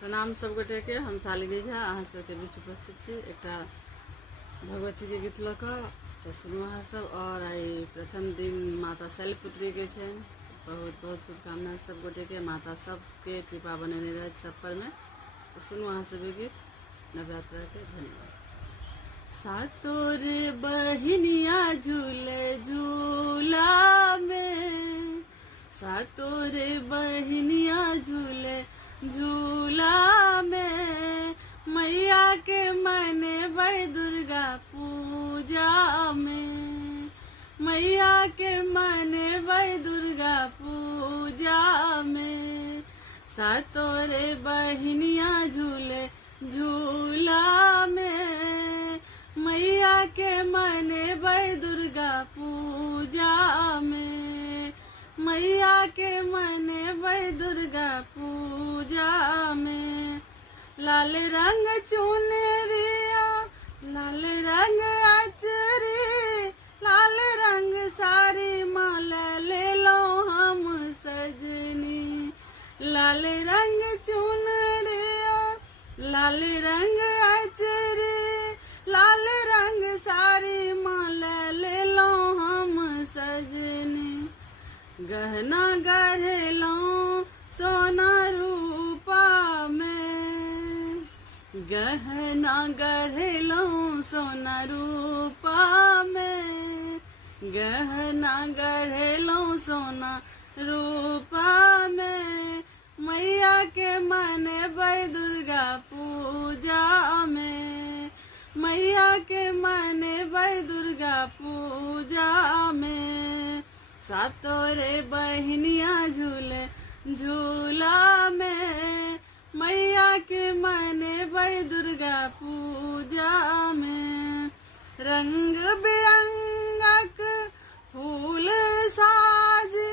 प्रणाम सब गोटे के। हम शालिनी झा अहाँ सबके बीच उपस्थित छी एकटा भगवती के गीत लऽ कऽ। तो सुनू अहाँ सब। और आई प्रथम दिन माता शैलपुत्री के छै, बहुत बहुत शुभकामना सब गोटे के। माता सबके कृपा बनेने रहे सब पर में। तो सुनू अहाँ सब गीत नवरात्रा के। धन्यवाद। सातोर बहिनिया झूले झूला में, सातोर बहिनिया झूले झूला में, मैया के मने वै दुर्गा पूजा में, मैया के मने वै दुर्गा पूजा में। सातोर बहिनिया झूले झूला में, मैया के मने वै दुर्गा पूजा में, मैया के मने वै दुर्गा पूजा में। लाल रंग चुनरिया, लाल रंग अचरी, लाल रंग साड़ी माला ले लो हम सजनी। लाल रंग चुनरिया, लाल रंग अचरी, लाल रंग साड़ी माला ले लो हम सजनी। गहना गढ़लो सोना रूपा में, गहना गढ़लो सोना रूपा में, गहना गढ़लो सोना रूपा में। मैया के मने वै दुर्गा पूजा में, मैया के मने वै दुर्गा पूजा में। सातोरे बहिनिया झूले झूला में, मैया के मने वै दुर्गा पूजा में। रंग बिरंगक फूल साजे,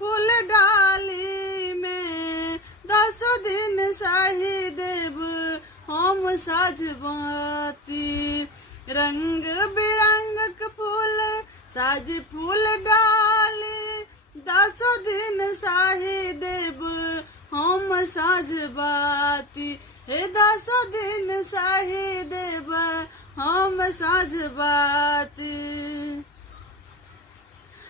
फूल डाली में 10 दिन सही देव हम साजबाती। रंग बिरंगक फूल साज फूल डाली 10 दिन साही देव हम साजबाती। हे 10 दिन साही देव हम साजबाती।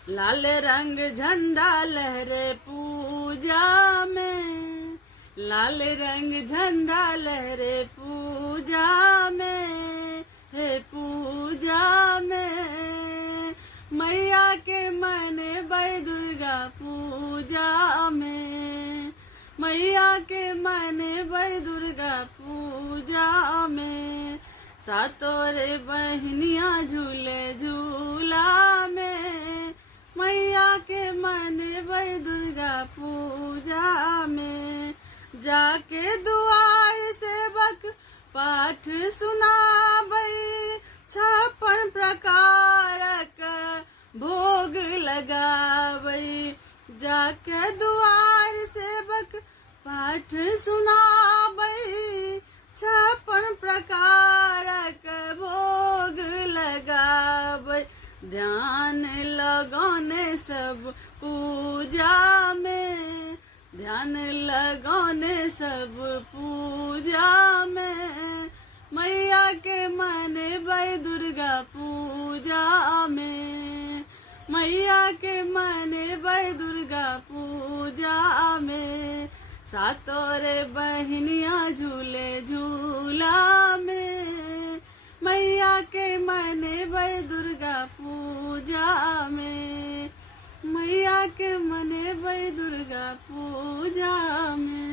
लाल रंग झंडा लहरे पूजा में, लाल रंग झंडा लहरे पूजा में, हे पूजा में। मैया के मने वै दुर्गा पूजा में, मैया के मने वै दुर्गा पूजा में। सातोरे बहिनिया झूले झूला में, मैया के मने वै दुर्गा पूजा में। जाके दुआर सेवक पाठ सुनाबै, 56 प्रकारक भोग लगाबै। जाके दुआर सेवक पाठ सुनाबै, 56 प्रकारक भोग लगाबै। ध्यान लगौने सब पूजा में, ध्यान लगौने सब पूजा में। मैया के मने वै दुर्गा पूजा में, मैया के मने वै दुर्गा पूजा में। सातोरे बहिनिया झूले झूला में, मैया के मने वै दुर्गा पूजा में, मैया के मने वै दुर्गा पूजा में।